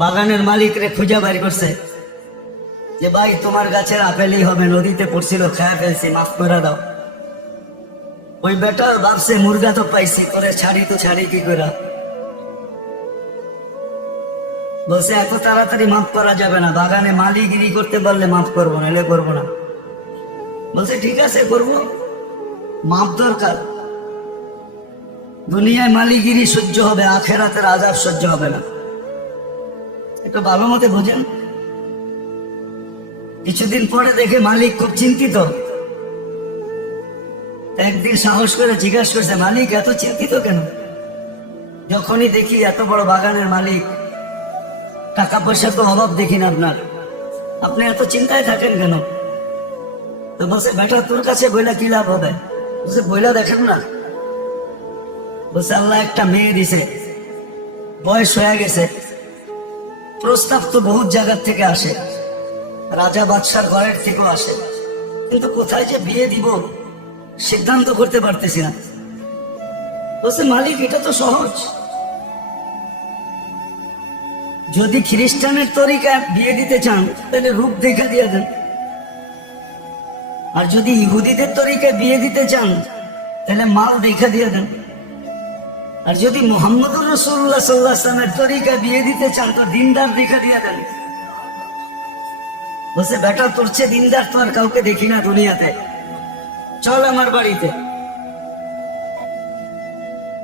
বাগানের মালিক রে খুঁজে বের করছে যে ভাই তোমার গাছের আপেলই হবে, নদীতে পড়ছিল, খেয়ে ফেলছি, মাফ করে দাও। ওই বেটা ভাবছে মুরগা তো পাইছি, করে ছাড়ি তো ছাড়ি কি করে। বলছে এত তাড়াতাড়ি মাফ করা যাবে না, বাগানে মালিগিরি করতে পারলে মাফ করবো, নাহলে করবো না। বলছে ঠিক আছে করবো, মাফ দরকার। দুনিয়ায় মালিগিরি সহ্য হবে, আখেরাতের আযাব সহ্য হবে না। এটা ভালো মতে বোঝেন। কিছুদিন পরে দেখে মালিক খুব চিন্তিত। একদিন সাহস করে জিজ্ঞাসা করছে, মালিক এত চিন্তিত কেন? যখনই দেখি এত বড় বাগানের মালিক, টাকা পয়সার তো অভাব দেখি না আপনার, আপনি এত চিন্তায় থাকেন কেন? তো বলছে বেটা তোর কাছে বইলা কি লাভ হবে? বলছে বইলা দেখেন না। বলছে আল্লাহ একটা মেয়ে দিছে, বয়স হয়ে গেছে, প্রস্তাব তো বহুত জায়গার থেকে আসে, রাজা বাদশার ঘরের থেকেও আসে, কিন্তু কোথায় যে বিয়ে দিব সিদ্ধান্ত করতে পারতেছি না। বলছে মালিক এটা তো সহজ, যদি খ্রিস্টানের তরিকা বিয়ে দিতে চান তাহলে রূপ দেখা দিয়ে দেন, আর যদি ইহুদিদের তরিকায় বিয়ে দিতে চান তাহলে মাল দেখা দিয়ে দেন, আর যদি মুহাম্মদুর রাসূলুল্লাহ সাল্লাল্লাহু আলাইহি ওয়াসাল্লামের তরিকায় বিয়ে দিতে চান তো দিনদার দেখা দিয়ে দেন। বলছে বেটা তোর চেয়ে দিনদার তো আর কাউকে দেখি না দুনিয়াতে, চল আমার বাড়িতে।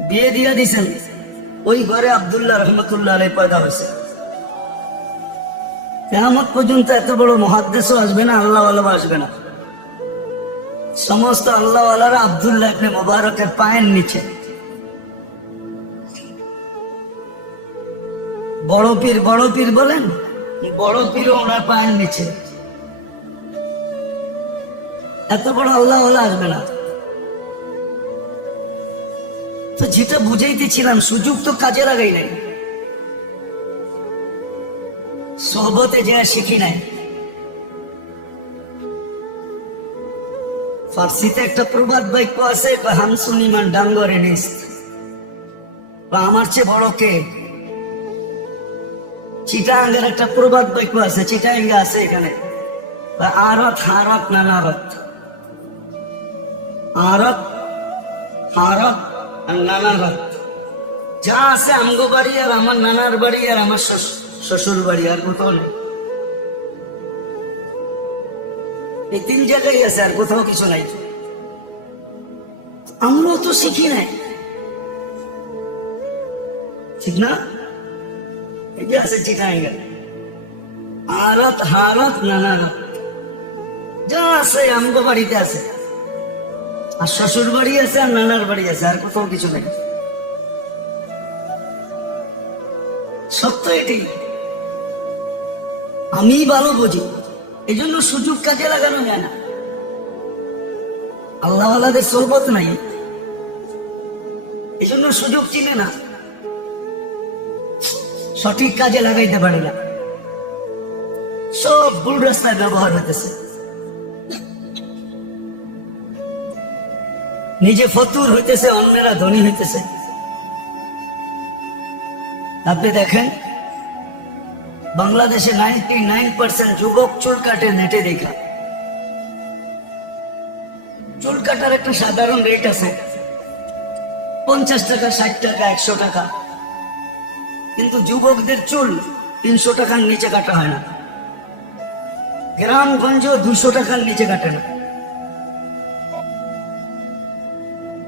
বিয়ে দিয়ে দিছেন, ওই ঘরে আব্দুল্লাহ রহমতুল্লাহ আলাইহি পয়দা হয়েছে। কিয়ামত পর্যন্ত এত বড় মুহাদ্দিসও আসবে না, আল্লাহওয়ালাও আসবে না। সমস্ত আল্লাহওয়ালারা আব্দুল্লাহ ইবনে মুবারকের পায়ের নিচে। বড় পীর বলেন, বড় পীরও ওনার পায়ের নিচে। এত বড় আল্লাহওয়ালা আসবে না। তো যেটা বুঝাইতেছিলাম, সুযোগ তো কাজে লাগাই নাই, সোহবতে যা শিখি নাই। ফার্সিতে একটা প্রবাদ বাক্য আছে, হামসুনিমান ডাঙ্গরে নিস্ত, আমার চেয়ে বড় কে। চিটাঙ্গের একটা প্রবাদ বাক্য আছে, চিটাঙ্গে আছে এখানে, আরত হারত নানারত, আরত হারত আর নানারত। যা আছে আমগো বাড়ি আর আমার নানার বাড়ি আর আমার শ্বশুর বাড়ি, আর কোথাও নেই। এই তিন জায়গায় আছে, আর কোথাও কিছু নাই। আমরাও তো শিখি নাই, ঠিক না? এই যে আছে চিটাঙ্গে, আরত হারত নানারত, যা আছে আমগো বাড়িতে আছে, আর শ্বশুর বাড়ি আছে আর নানার বাড়ি আছে, আর কোথাও কিছু নেই। সত্য এটি, আমি ভালো বুঝি, এই জন্য সুযোগ কাজে লাগানো যায় না। আল্লাহওয়ালাদের সোহবত নাই, এই জন্য সুযোগ চিনে না, সঠিক কাজে লাগাইতে পারে না, সব ভুল রাস্তায় ব্যবহার হইতেছে। নিজে ফতুর হইতেছে, অন্যেরা ধনী হইতেছে। আপনি দেখেন বাংলাদেশে 99% যুবক চুল কাটে নেটে দেখা। চুল কাটার একটা সাধারণ রেট আছে, 50 টাকা, 60 টাকা, 100 টাকা, কিন্তু যুবকদের চুল 300 টাকার নিচে কাটা হয় না। গ্রামগঞ্জেও 200 টাকার নিচে কাটে না,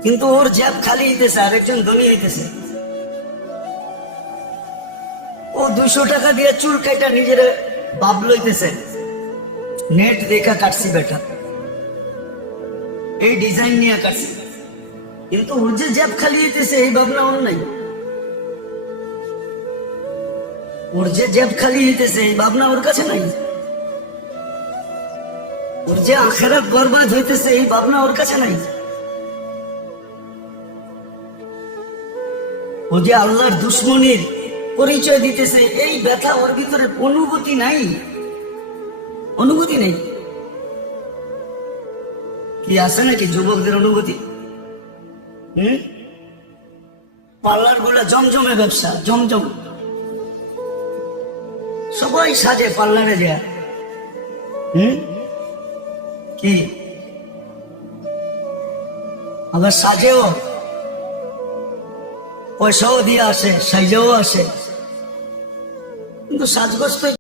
কিন্তু ওর জ্যাব খালি হইতেছে, আরেকজন ধনী হইতেছে। ও 200 টাকা দিয়ে চুল কাটা নিজের বাপ লইতেছে, নেট দেখা কাটছি বেটা, এই ডিজাইন নিয়ে কাটছি, কিন্তু ওর যে জ্যাব খালি হইতেছে এই ভাবনা ওর নাই। ওর যে জ্যাব খালি হইতেছে এই ভাবনা ওর কাছে নাই। ওর যে আখেরাত বরবাদ হইতেছে এই ভাবনা ওর কাছে নাই। ও যে আল্লাহর দুশ্মনীর পরিচয় দিতেছে এই ব্যথা ওর ভিতরে অনুভূতি নাই, অনুভূতি নেই। কি আছে নাকি যুবকদের অনুভূতি? পার্লার গুলা জমজমে ব্যবসা, জমজম। সবাই সাজে পার্লারে যায়। কি আবার সাজেও, পয়সাও দিয়ে আসে, সাইজেও আসে, কিন্তু সাজগোজ তো